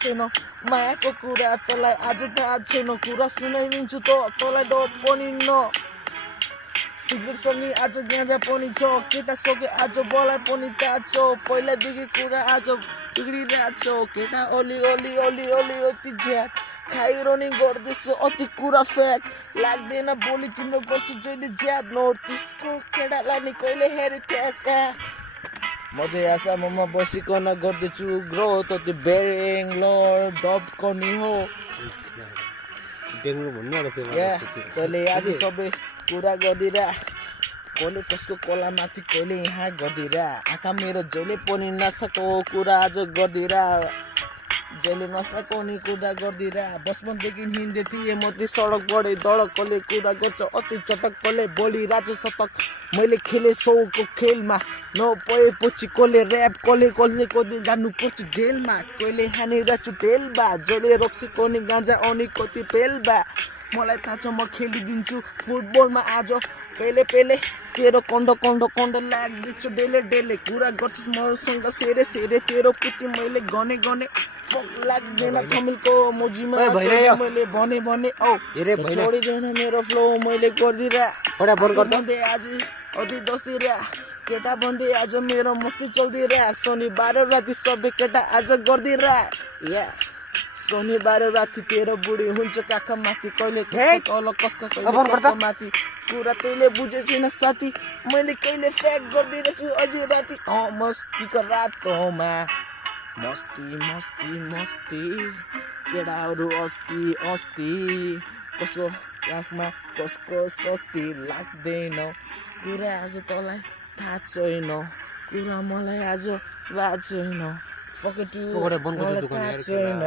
छैन मायाको कुरा तँलाई आज थाहा छैन कुरा सुनाइदिन्छु त तँलाई डर पनि न सिगरेट सँगै आज गाँजा पनि छ केटा सके आज बलाई पनि थाहा छ पहिलादेखि कुरा आज बिग्रिरहेछ केटा अलि अलि अलि अलि अति ज्याट खाइरहने गर्दैछु अति कुरा फ्याक लाग्दैन बोली तिम्रो गर्छु जहिले ज्याब नोट त्यसको केटालाई नि कहिले हेरे त्यस मजै आसाममा बसिकन गर्दैछु ग्रोथ अति बेङ्गलोर डब गर्ने हो तैँले आज सबै कुरा गरिदिरा कसले कसको कलामाथि कहिले यहाँ गरिदिरा आँखा मेरो जहिले पनि नसको कुरा आज गरिदिरा जहिले नसको नि कुरा गरिदिरा बचपनदेखि हिँड्दै थिएँ म त्यो सडकबाटै दडकले कुरा गर्छ अति चटक्कले बोलिरहेछ शतक मैले खेलेँ सौको खेलमा नपाएपछि कसले ऱ्याप कसले कसले जानुपर्छ जेलमा कहिले हानिरहेको छु टेलबा जसले रोक्सेको नि गाँजा अनि कति पेलबा मलाई थाहा छ म खेलिदिन्छु फुटबलमा आज पेले तेरो कन्ड लाग्दैछ डेले कुरा गर्छस् मसँग सेरे तेरो पुति मैले गने फक लाग्दैन थमिलको मोजीमा मैले भने औ छोडिदैन मेरो फ्लो मैले गरिदिरा आज अति दसिरा केटा भन्दै आज मेरो मस्ती चल्दिरा शनिबार राति सबै केटा आज गरिदिरा या शनिबार राति तेरो बुढी हुन्छ काखा माथि कहिले तल कसको कहिले माथि कुरा तैँले बुझे छैन साथी मैले कहिले फ्याक गरिदिरहेछु अझै राति मस्तीको रातमा मस्ती केटाहरू अस्ति कसको क्लासमा कसको सस्ती लाग्दैन कुरा आज तँलाई थाहा छैन कुरा मलाई आज थाहा छैन पकेट मलाई थाहा छैन